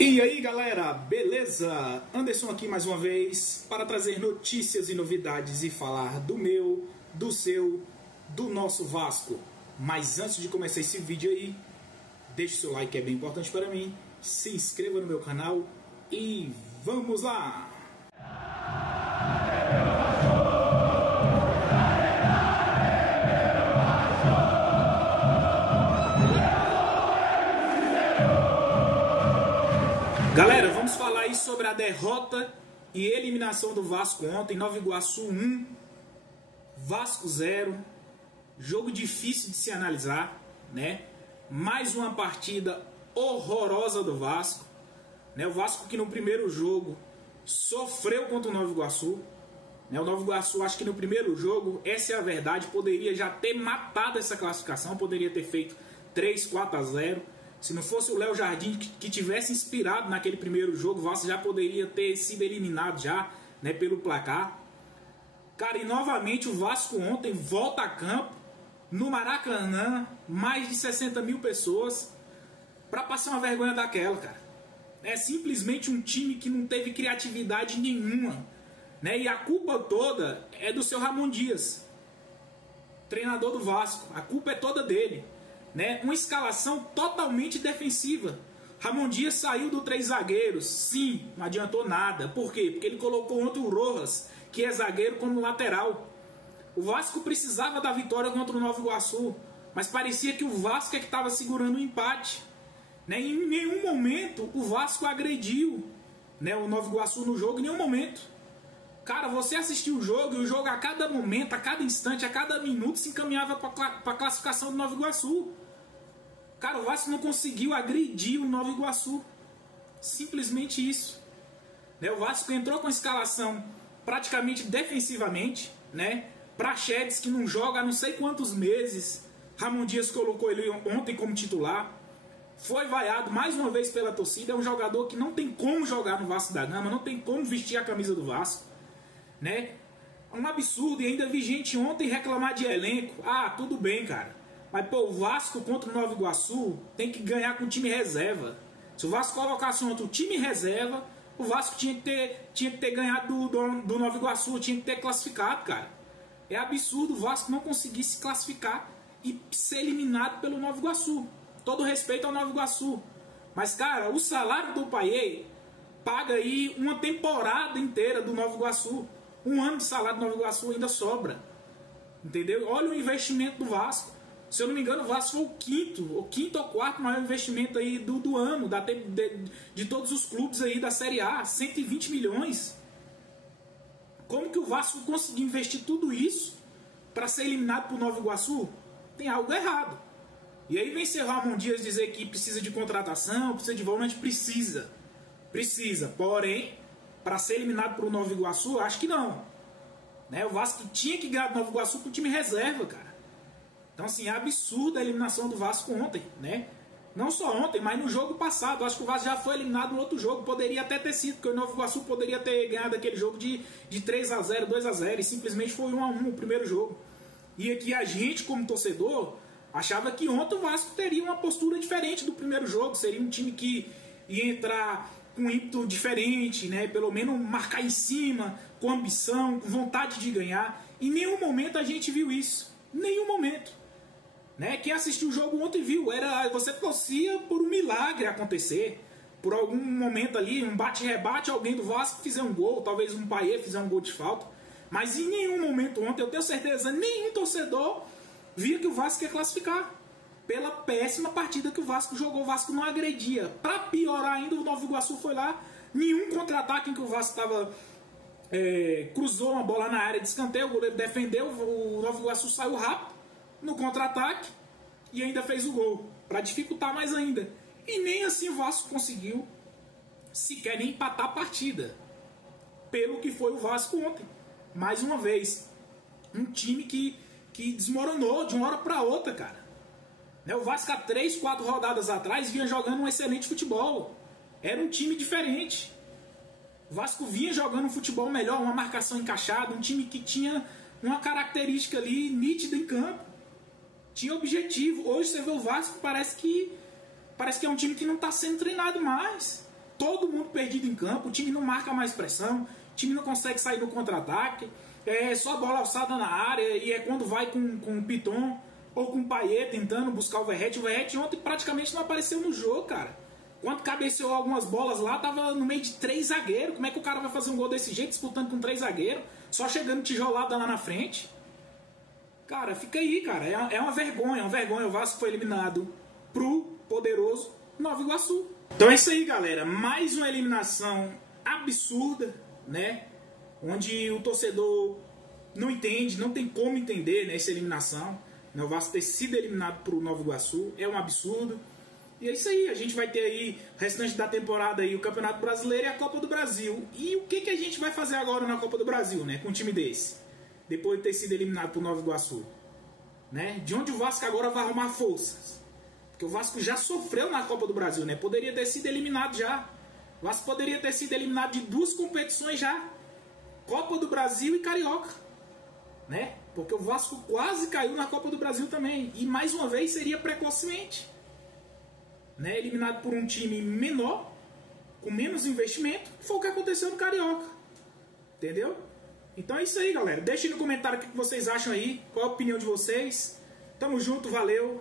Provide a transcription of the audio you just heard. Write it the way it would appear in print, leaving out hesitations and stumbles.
E aí galera, beleza? Anderson aqui mais uma vez para trazer notícias e novidades e falar do meu, do seu, do nosso Vasco. Mas antes de começar esse vídeo aí, deixe seu like que é bem importante para mim, se inscreva no meu canal e vamos lá! Galera, vamos falar aí sobre a derrota e eliminação do Vasco ontem. Nova Iguaçu 1, Vasco 0. Jogo difícil de se analisar, né? Mais uma partida horrorosa do Vasco, né? O Vasco que no primeiro jogo sofreu contra o Nova Iguaçu, né? O Nova Iguaçu, acho que no primeiro jogo, essa é a verdade, poderia já ter matado essa classificação, poderia ter feito 3-4-0. Se não fosse o Léo Jardim que tivesse inspirado naquele primeiro jogo, o Vasco já poderia ter sido eliminado já, né, pelo placar. Cara, e novamente o Vasco ontem volta a campo, no Maracanã, mais de 60 mil pessoas, para passar uma vergonha daquela, cara. É simplesmente um time que não teve criatividade nenhuma, né? E a culpa toda é do seu Ramon Dias, treinador do Vasco. A culpa é toda dele. Né? Uma escalação totalmente defensiva. Ramon Dias saiu do 3 zagueiros. Sim, não adiantou nada. Por quê? Porque ele colocou ontem o Rojas, que é zagueiro, como lateral. O Vasco precisava da vitória contra o Nova Iguaçu, mas parecia que o Vasco é que estava segurando o empate, né? Em nenhum momento o Vasco agrediu, né, o Nova Iguaçu no jogo, em nenhum momento. Cara, você assistiu o jogo e o jogo a cada momento, a cada instante, a cada minuto se encaminhava para a classificação do Nova Iguaçu. Cara, o Vasco não conseguiu agredir o Nova Iguaçu. Simplesmente isso. Né? O Vasco entrou com a escalação praticamente defensivamente, né? Praxedes, que não joga há não sei quantos meses. Ramon Dias colocou ele ontem como titular. Foi vaiado mais uma vez pela torcida. É um jogador que não tem como jogar no Vasco da Gama, não tem como vestir a camisa do Vasco, né? É um absurdo. E ainda vi gente ontem reclamar de elenco. Ah, tudo bem, cara. Mas, pô, o Vasco contra o Nova Iguaçu tem que ganhar com o time reserva. Se o Vasco colocasse ontem o time reserva, o Vasco tinha que ter ganhado do Nova Iguaçu, tinha que ter classificado, cara. É absurdo o Vasco não conseguir se classificar e ser eliminado pelo Nova Iguaçu. Todo respeito ao Nova Iguaçu. Mas, cara, o salário do Paiê paga aí uma temporada inteira do Nova Iguaçu. Um ano de salário do Nova Iguaçu ainda sobra. Entendeu? Olha o investimento do Vasco. Se eu não me engano, o Vasco foi o quinto ou quarto maior investimento aí do ano, de todos os clubes aí da Série A, 120 milhões. Como que o Vasco conseguiu investir tudo isso para ser eliminado por Nova Iguaçu? Tem algo errado. E aí vem ser Ramon Dias dizer que precisa de contratação, precisa de volante, precisa. Porém, para ser eliminado por Nova Iguaçu, acho que não. Né? O Vasco tinha que ganhar do Nova Iguaçu com o time reserva, cara. Então, assim, é absurda a eliminação do Vasco ontem, né? Não só ontem, mas no jogo passado. Acho que o Vasco já foi eliminado no outro jogo. Poderia até ter sido, porque o Nova Iguaçu poderia ter ganhado aquele jogo de 3-0, 2-0. E simplesmente foi 1-1 o primeiro jogo. E aqui a gente, como torcedor, achava que ontem o Vasco teria uma postura diferente do primeiro jogo. Seria um time que ia entrar com um ímpeto diferente, né? Pelo menos marcar em cima, com ambição, com vontade de ganhar. Em nenhum momento a gente viu isso. Nenhum momento. Né? Quem assistiu o jogo ontem viu, você torcia por um milagre acontecer, por algum momento ali, um bate-rebate, alguém do Vasco fizer um gol, talvez um Paiê fizer um gol de falta, mas em nenhum momento ontem, eu tenho certeza, nenhum torcedor via que o Vasco ia classificar, pela péssima partida que o Vasco jogou. O Vasco não agredia. Para piorar ainda, o Nova Iguaçu foi lá, nenhum contra-ataque em que o Vasco estava... cruzou uma bola na área de escanteio, o goleiro defendeu, o Nova Iguaçu saiu rápido no contra-ataque e ainda fez o gol, para dificultar mais ainda. E nem assim o Vasco conseguiu sequer nem empatar a partida, pelo que foi o Vasco ontem. Mais uma vez, um time que desmoronou de uma hora para outra, cara. Né? O Vasco há 3, 4 rodadas atrás vinha jogando um excelente futebol. Era um time diferente. O Vasco vinha jogando um futebol melhor, uma marcação encaixada, um time que tinha uma característica ali nítida em campo. Tinha objetivo. Hoje você vê o Vasco, parece que é um time que não está sendo treinado mais. todo mundo perdido em campo, o time não marca mais pressão, o time não consegue sair no contra-ataque, é só bola alçada na área, e é quando vai com o Piton ou com o Payet tentando buscar o Verratti. O Verratti ontem praticamente não apareceu no jogo, cara. Quando cabeceou algumas bolas lá, tava no meio de 3 zagueiros. Como é que o cara vai fazer um gol desse jeito, disputando com 3 zagueiros, só chegando tijolada lá na frente? Cara, fica aí, cara. É uma vergonha, O Vasco foi eliminado pro poderoso Nova Iguaçu. Então é isso aí, galera. Mais uma eliminação absurda, né? Onde o torcedor não entende, não tem como entender, né, essa eliminação. O Vasco ter sido eliminado pro Nova Iguaçu é um absurdo. E é isso aí, a gente vai ter aí o restante da temporada aí, o Campeonato Brasileiro e a Copa do Brasil. E o que a gente vai fazer agora na Copa do Brasil, né, com um time desse? Depois de ter sido eliminado pro Nova Iguaçu, né? De onde o Vasco agora vai arrumar forças? Porque o Vasco já sofreu na Copa do Brasil, né? Poderia ter sido eliminado já. O Vasco poderia ter sido eliminado de 2 competições já. Copa do Brasil e Carioca, né? Porque o Vasco quase caiu na Copa do Brasil também. E mais uma vez seria precocemente, né? Eliminado por um time menor, com menos investimento, que foi o que aconteceu no Carioca. Entendeu? Então é isso aí, galera. Deixem no comentário o que vocês acham aí. Qual a opinião de vocês. Tamo junto, valeu.